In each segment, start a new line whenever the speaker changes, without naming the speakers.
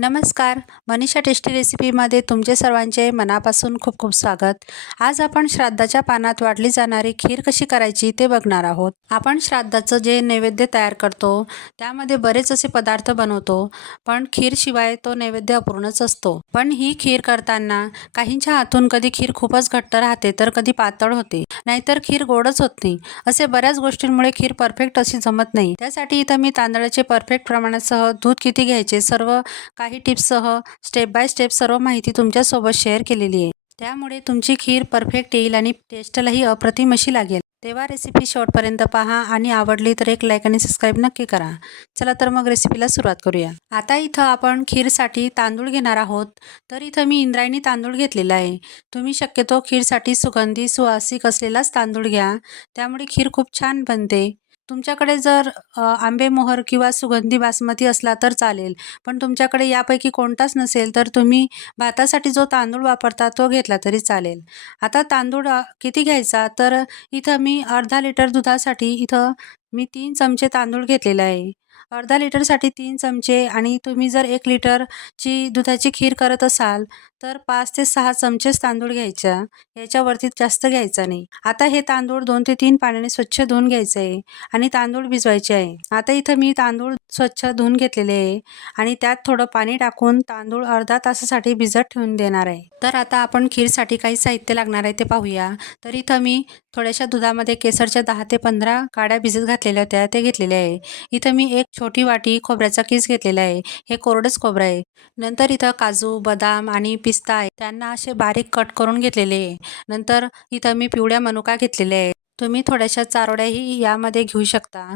नमस्कार. मनीषा टेस्टी रेसिपीमध्ये तुमचे सर्वांचे मनापासून खूप खूप स्वागत. आज आपण श्राद्धाच्या पानात वाढली जाणारी खीर कशी करायची ते बघणार आहोत. आपण श्राद्धाचं जे नैवेद्य तयार करतो त्यामध्ये बरेच असे पदार्थ बनवतो पण खीरशिवाय तो नैवेद्य अपूर्णच असतो. पण ही खीर करताना काहींच्या हातून कधी खीर खूपच घट्ट राहते तर कधी पातळ होते. नाहीतर खीर गोडच होत नाही. असे बऱ्याच गोष्टींमुळे खीर परफेक्ट अशी जमत नाही. त्यासाठी इथं मी तांदळाचे परफेक्ट प्रमाणासह दूध किती घ्यायचे सर्व काही टिप्ससह स्टेप बाय स्टेप सर्व माहिती तुमच्यासोबत शेअर केलेली आहे. त्यामुळे तुमची खीर परफेक्ट येईल आणि टेस्टलाही अप्रतिम अशी लागेल. तेव्हा रेसिपी शेवटपर्यंत पहा आणि आवडली तर एक लाईक आणि सबस्क्राईब नक्की करा. चला तर मग रेसिपीला सुरुवात करूया. आता इथं आपण खीरसाठी तांदूळ घेणार आहोत. तर इथं मी इंद्रायणी तांदूळ घेतलेला आहे. तुम्ही शक्यतो खीरसाठी सुगंधी सुवासिक असलेलाच तांदूळ घ्या. त्यामुळे खीर खूप छान बनते. तुमच्याकडे जर आंबेमोहर किंवा सुगंधी बासमती असला तर चालेल. पण तुमच्याकडे यापैकी कोणताच नसेल तर तुम्ही भातासाठी जो तांदूळ वापरता तो घेतला तरी चालेल. आता तांदूळ किती घ्यायचा? तर इथं मी अर्धा लिटर दुधासाठी इथं मी तीन चमचे तांदूळ घेतलेला आहे. अर्धा लिटरसाठी तीन चमचे आणि तुम्ही जर एक लिटरची दुधाची खीर करत असाल तर पाच ते सहा चमचेच तांदूळ घ्यायचा. याच्यावरती जास्त घ्यायचा नाही. आता हे तांदूळ दोन ते तीन पाण्याने स्वच्छ धुवून घ्यायचं आहे आणि तांदूळ भिजवायचे आहे. आता इथं मी तांदूळ स्वच्छ धुवून घेतलेले आहे आणि त्यात थोडं पाणी टाकून तांदूळ अर्धा तासासाठी भिजत ठेवून देणार आहे. तर आता आपण खीरसाठी काही साहित्य लागणार आहे ते पाहूया. तर इथं मी थोड्याशा दुधामध्ये केसरच्या दहा ते पंधरा काड्या भिजत घातलेल्या होत्या ते घेतलेले आहे. इथं मी एक छोटी वाटी खोबऱ्याचा किस घेतलेला आहे. हे कोरडंच खोबरं आहे. नंतर इथं काजू बदाम आणि पिस्ता आहे. त्यांना असे बारीक कट करून घेतलेले आहे. नंतर इथं मी पिवळ्या मनुका घेतलेल्या आहे. तुम्ही थोड्याशा चारोड्याही यामध्ये घेऊ शकता.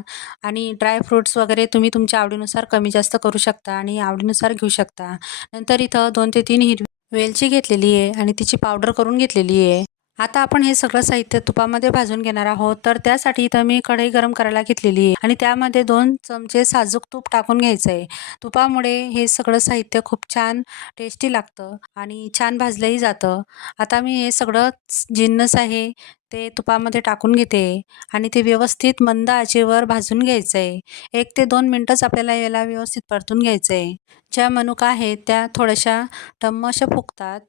आणि ड्राय फ्रुट्स वगैरे तुम्ही तुमच्या आवडीनुसार कमी जास्त करू शकता आणि आवडीनुसार घेऊ शकता. नंतर इथं दोन ते तीन हिरवी वेलची घेतलेली आहे आणि तिची पावडर करून घेतलेली आहे. आता आपण हे सगळं साहित्य तुपामध्ये भाजून घेणार आहोत. तर त्यासाठी इथं मी कढई गरम करायला घेतलेली आहे आणि त्यामध्ये दोन चमचे साजूक तूप टाकून घ्यायचं आहे तुपामुळे हे सगळं साहित्य खूप छान टेस्टी लागतं आणि छान भाजलंही जातं. आता मी हे सगळं जिन्नस आहे ते तुपामध्ये टाकून घेते आणि ते व्यवस्थित मंद आचेवर भाजून घ्यायचं आहे एक ते दोन मिनटंच आपल्याला याला व्यवस्थित परतून घ्यायचं आहे ज्या मनुका आहेत त्या थोड्याशा टम्म अशा फुगतात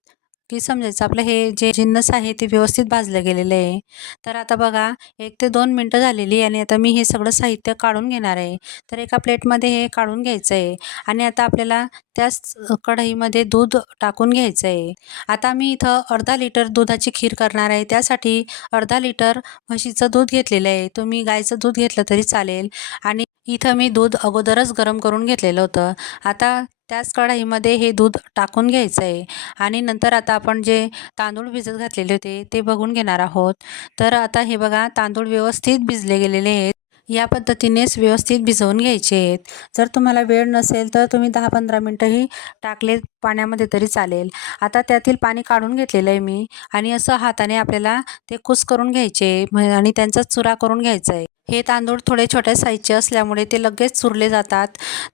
की समजायचं. आपलं हे जे जिन्नस आहे ते व्यवस्थित भाजलं गेलेलं आहे. तर आता बघा एक ते दोन मिनटं झालेली आणि आता मी हे सगळं साहित्य काढून घेणार आहे. तर एका प्लेटमध्ये हे काढून घ्यायचं आहे आणि आता आपल्याला त्याच कढईमध्ये दूध टाकून घ्यायचं आहे. आता मी इथं अर्धा लिटर दुधाची खीर करणार आहे. त्यासाठी अर्धा लिटर म्हशीचं दूध घेतलेलं आहे. तुम्ही गाईचं दूध घेतलं तरी चालेल. आणि इथं मी दूध अगोदरच गरम करून घेतलेलं होतं. आता त्याच कढाईमध्ये हे दूध टाकून घ्यायचं आहे आणि नंतर आता आपण जे तांदूळ भिजत घातलेले होते ते बघून घेणार आहोत. तर आता हे बघा तांदूळ व्यवस्थित भिजले गेलेले आहेत. या पद्धतीनेच व्यवस्थित भिजवून घ्यायचे आहेत. जर तुम्हाला वेळ नसेल तर तुम्ही दहा पंधरा मिनटंही टाकले पाण्यामध्ये तरी चालेल. आता त्यातील पाणी काढून घेतलेलं आहे मी. आणि असं हाताने आपल्याला ते कुस करून घ्यायचे आणि त्यांचा चुरा करून घ्यायचा आहे. हे तांदूळ थोडे छोट्या साईजचे असल्यामुळे ते लगेच चुरले जातात.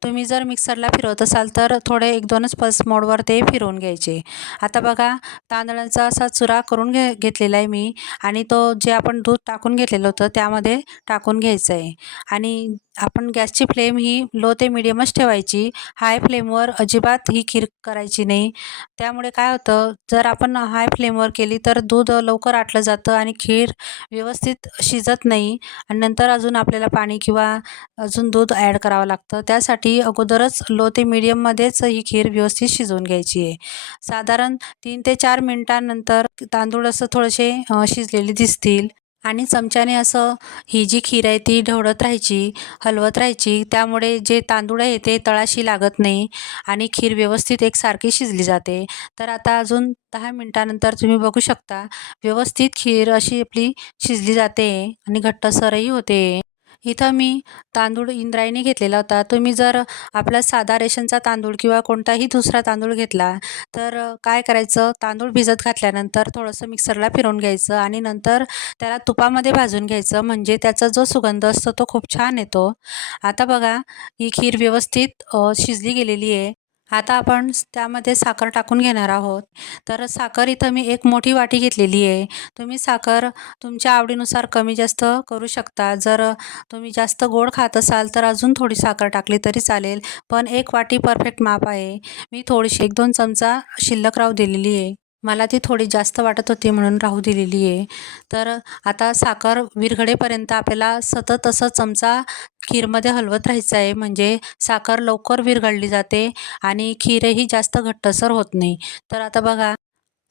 तुम्ही जर मिक्सरला फिरवत असाल तर थोडे एक दोनच पल्स मोडवर ते फिरवून घ्यायचे. आता बघा तांदळाचा असा चुरा करून घे घेतलेला आहे मी. आणि तो जे आपण दूध टाकून घेतलेलं होतं त्यामध्ये टाकून घ्यायचं आहे आणि आपण गॅसची फ्लेम ही लो ते मिडियमच ठेवायची. हाय फ्लेमवर अजिबात ही खीर करायची नाही. त्यामुळे काय होतं जर आपण हाय फ्लेमवर केली तर दूध लवकर आटलं जातं आणि खीर व्यवस्थित शिजत नाही. आणि नंतर अजून आपल्याला पाणी किंवा अजून दूध ॲड करावं लागतं. त्यासाठी अगोदरच लो ते मिडियममध्येच ही खीर व्यवस्थित शिजवून घ्यायची आहे. साधारण तीन ते चार मिनटानंतर तांदूळ असं थोडेसे शिजलेले दिसतील. आणि चमच्याने असं ही जी खीर आहे ती ढवळत राहायची हलवत राहायची. त्यामुळे जे तांदूळ आहे ते तळाशी लागत नाही आणि खीर व्यवस्थित एकसारखी शिजली जाते. तर आता अजून दहा मिनटानंतर तुम्ही बघू शकता व्यवस्थित खीर अशी आपली शिजली जाते आणि घट्टसरही होते. इथं मी तांदूळ इंद्रायणी घेतलेला होता. तुम्ही जर आपला साधा रेशनचा तांदूळ किंवा कोणताही दुसरा तांदूळ घेतला तर काय करायचं? तांदूळ भिजत घातल्यानंतर थोडंसं मिक्सरला फिरवून घ्यायचं आणि नंतर त्याला तुपामध्ये भाजून घ्यायचं. म्हणजे त्याचा जो सुगंध असतो तो खूप छान येतो. आता बघा ही खीर व्यवस्थित शिजली गेलेली आहे. आता आपण त्यामध्ये साखर टाकून घेणार आहोत. तर साखर इथं मी एक मोठी वाटी घेतलेली आहे. तुम्ही साखर तुमच्या आवडीनुसार कमी जास्त करू शकता. जर तुम्ही जास्त गोड खात असाल तर अजून थोडी साखर टाकली तरी चालेल. पण एक वाटी परफेक्ट माप आहे. मी थोडीशी एक दोन चमचा शिल्लक राहू दिलेली आहे. मला ती थोडी जास्त वाटत होती म्हणून राहू दिलेली आहे. तर आता साखर विरघळेपर्यंत आपल्याला सतत असं चमचा खीरमध्ये हलवत राहायचं आहे. म्हणजे साखर लवकर विरघळली जाते आणि खीरही जास्त घट्टसर होत नाही. तर आता बघा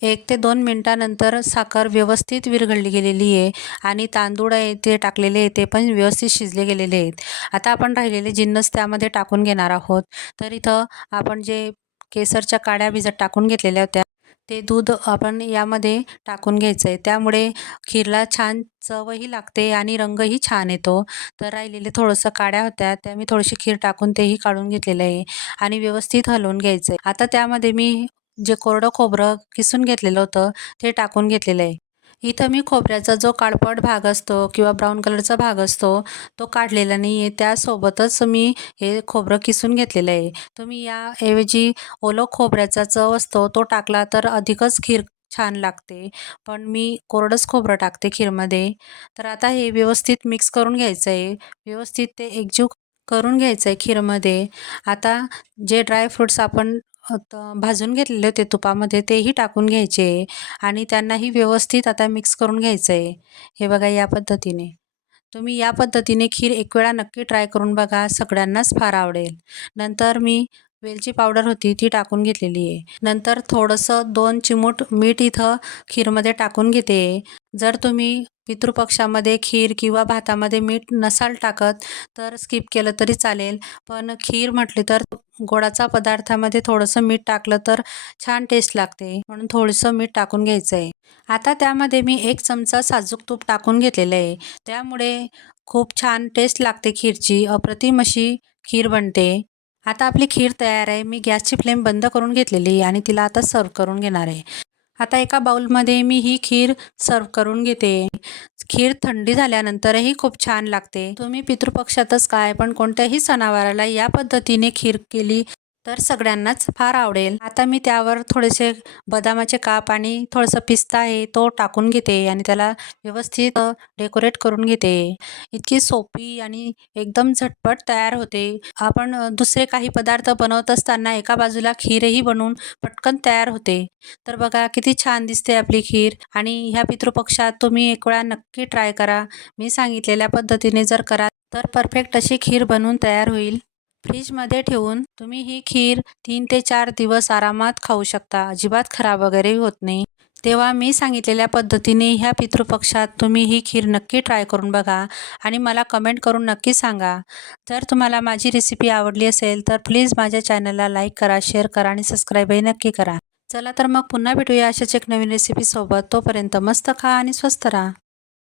एक ते दोन मिनटानंतर साखर व्यवस्थित विरघळली गेलेली आहे आणि तांदूळ आहे ते टाकलेले आहे ते पण व्यवस्थित शिजले गेलेले आहेत. आता आपण राहिलेले जिन्नस त्यामध्ये टाकून घेणार आहोत. तर इथं आपण जे केसरच्या काड्या भिजत टाकून घेतलेल्या होत्या ते दूध आपण यामध्ये टाकून घ्यायचं आहे त्यामुळे खीरला छान चवही लागते आणि रंगही छान येतो. तर राहिलेले थोडंसं काड्या होत्या त्या मी थोडीशी खीर टाकून तेही काढून घेतलेलं आहे आणि व्यवस्थित हलवून घ्यायचं आहे आता त्यामध्ये मी जे कोरडं खोबरं किसून घेतलेलं होतं ते टाकून घेतलेलं आहे. इथं मी खोबऱ्याचा जो काळपट भाग असतो किंवा ब्राऊन कलरचा भाग असतो तो काढलेला नाही आहे त्यासोबतच मी हे खोबरं किसून घेतलेलं आहे. तुम्ही याऐवजी ओलं खोबऱ्याचा चव असतो तो टाकला तर अधिकच खीर छान लागते. पण मी कोरडंच खोबरं टाकते खीरमध्ये. तर आता हे व्यवस्थित मिक्स करून घ्यायचं आहे व्यवस्थित ते एकजीव करून घ्यायचं आहे खीरमध्ये. आता जे ड्रायफ्रूट्स आपण त- भाजून घेतलेले होते तुपामध्ये तेही टाकून घ्यायचे आणि त्यांनाही व्यवस्थित आता मिक्स करून घ्यायचं आहे हे बघा या पद्धतीने. तुम्ही या पद्धतीने खीर एक वेळा नक्की ट्राय करून बघा सगळ्यांनाच फार आवडेल. नंतर मी वेलची पावडर होती ती टाकून घेतलेली आहे. नंतर थोडंसं दोन चिमूट मीठ इथं खीरमध्ये टाकून घेते. जर तुम्ही पितृपक्षामध्ये खीर किंवा भातामध्ये मीठ नसाल टाकत तर स्किप केलं तरी चालेल. पण खीर म्हटली तर गोडाचा पदार्थामध्ये थोडंसं मीठ टाकलं तर छान टेस्ट लागते. म्हणून थोडंसं मीठ टाकून घ्यायचं आहे आता त्यामध्ये मी एक चमचा साजूक तूप टाकून घेतलेलं आहे. त्यामुळे खूप छान टेस्ट लागते खीरची. अप्रतिम अशी खीर बनते. आता आपली खीर तयार आहे. मी गॅसची फ्लेम बंद करून घेतलेली आणि तिला आता सर्व करून घेणार आहे. आता एका बाउलमध्ये मी ही खीर सर्व करून घेते. खीर थंडी झाल्यानंतरही खूप छान लागते. तुम्ही पितृपक्षातच काय पण कोणत्याही सणावाराला या पद्धतीने खीर केली तर सगळ्यांनाच फार आवडेल. आता मी त्यावर थोडेसे बदामाचे काप आणि थोडंसं पिस्ता आहे तो टाकून घेते आणि त्याला व्यवस्थित डेकोरेट करून घेते. इतकी सोपी आणि एकदम झटपट तयार होते. आपण दुसरे काही पदार्थ बनवत असताना एका बाजूला खीरही बनवून पटकन तयार होते. तर बघा किती छान दिसते आपली खीर आणि ह्या पितृपक्षात तुम्ही एक वेळा नक्की ट्राय करा. मी सांगितलेल्या पद्धतीने जर करा तर परफेक्ट अशी खीर बनवून तयार होईल. फ्रीजमध्ये ठेवून तुम्ही ही खीर तीन ते चार दिवस आरामात खाऊ शकता. अजिबात खराब वगैरे होत नाही. तेव्हा मी सांगितलेल्या पद्धतीने ह्या पितृपक्षात तुम्ही ही खीर नक्की ट्राय करून बघा आणि मला कमेंट करून नक्की सांगा. जर तुम्हाला माझी रेसिपी आवडली असेल तर प्लीज माझ्या चॅनलला लाईक करा शेअर करा आणि सबस्क्राईबही नक्की करा. चला तर मग पुन्हा भेटूया अशाच एक नवीन रेसिपीसोबत तोपर्यंत मस्त खा आणि स्वस्त राहा.